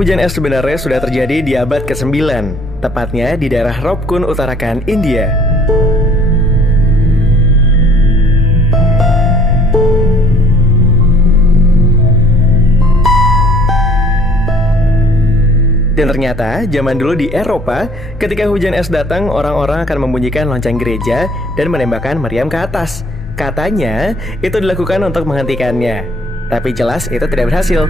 Hujan es sebenarnya sudah terjadi di abad ke-9, tepatnya di daerah Ropkun Uttarakhand, India. Dan ternyata, zaman dulu di Eropa, ketika hujan es datang, orang-orang akan membunyikan lonceng gereja dan menembakkan meriam ke atas. Katanya, itu dilakukan untuk menghentikannya. Tapi jelas itu tidak berhasil.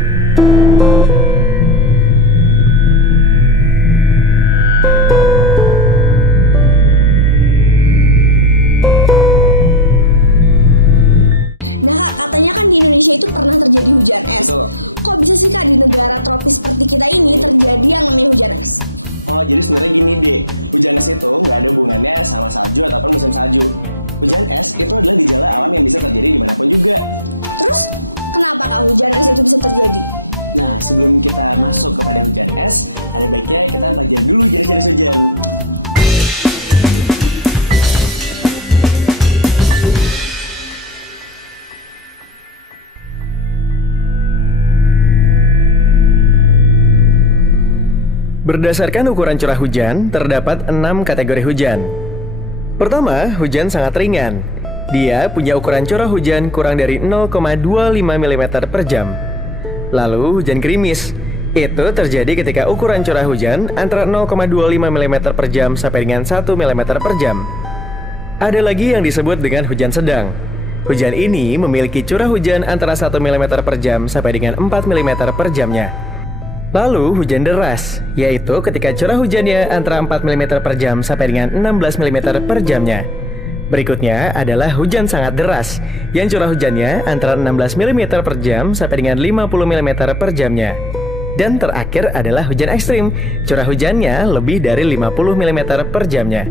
Berdasarkan ukuran curah hujan, terdapat 6 kategori hujan. Pertama, hujan sangat ringan. Dia punya ukuran curah hujan kurang dari 0,25 mm per jam. Lalu, hujan gerimis. Itu terjadi ketika ukuran curah hujan antara 0,25 mm per jam sampai dengan 1 mm per jam. Ada lagi yang disebut dengan hujan sedang. Hujan ini memiliki curah hujan antara 1 mm per jam sampai dengan 4 mm per jamnya. Lalu hujan deras, yaitu ketika curah hujannya antara 4 mm per jam sampai dengan 16 mm per jamnya. Berikutnya adalah hujan sangat deras, yang curah hujannya antara 16 mm per jam sampai dengan 50 mm per jamnya. Dan terakhir adalah hujan ekstrim, curah hujannya lebih dari 50 mm per jamnya.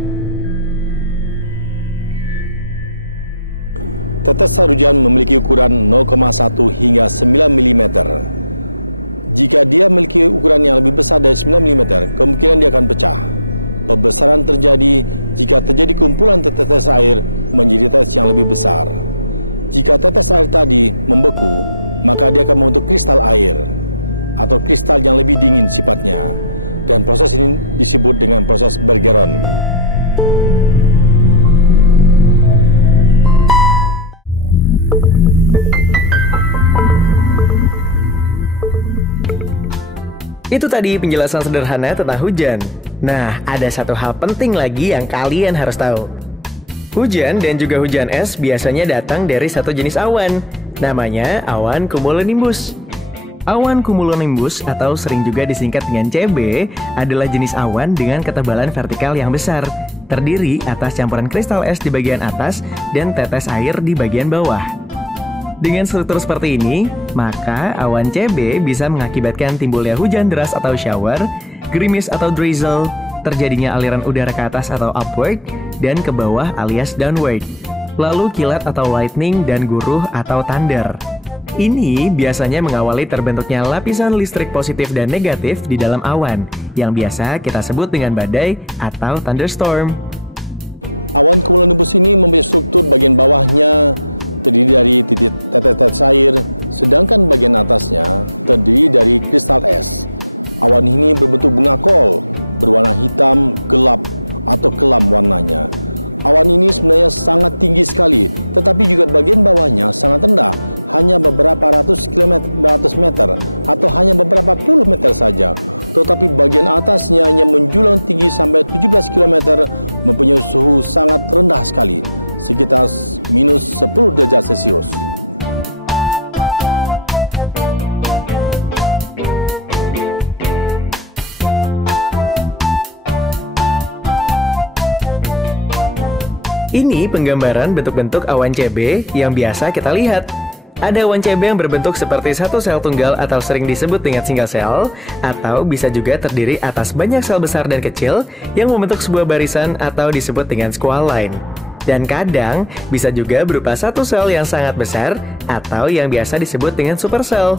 Itu tadi penjelasan sederhana tentang hujan. Nah, ada satu hal penting lagi yang kalian harus tahu. Hujan dan juga hujan es biasanya datang dari satu jenis awan. Namanya awan cumulonimbus. Awan cumulonimbus atau sering juga disingkat dengan CB adalah jenis awan dengan ketebalan vertikal yang besar. Terdiri atas campuran kristal es di bagian atas dan tetes air di bagian bawah. Dengan struktur seperti ini, maka awan CB bisa mengakibatkan timbulnya hujan deras atau shower, gerimis atau drizzle, terjadinya aliran udara ke atas atau upward, dan ke bawah alias downward. Lalu kilat atau lightning dan guruh atau thunder. Ini biasanya mengawali terbentuknya lapisan listrik positif dan negatif di dalam awan, yang biasa kita sebut dengan badai atau thunderstorm. Ini penggambaran bentuk-bentuk awan CB yang biasa kita lihat. Ada awan CB yang berbentuk seperti satu sel tunggal atau sering disebut dengan single cell, atau bisa juga terdiri atas banyak sel besar dan kecil yang membentuk sebuah barisan atau disebut dengan squall line. Dan kadang bisa juga berupa satu sel yang sangat besar atau yang biasa disebut dengan supercell.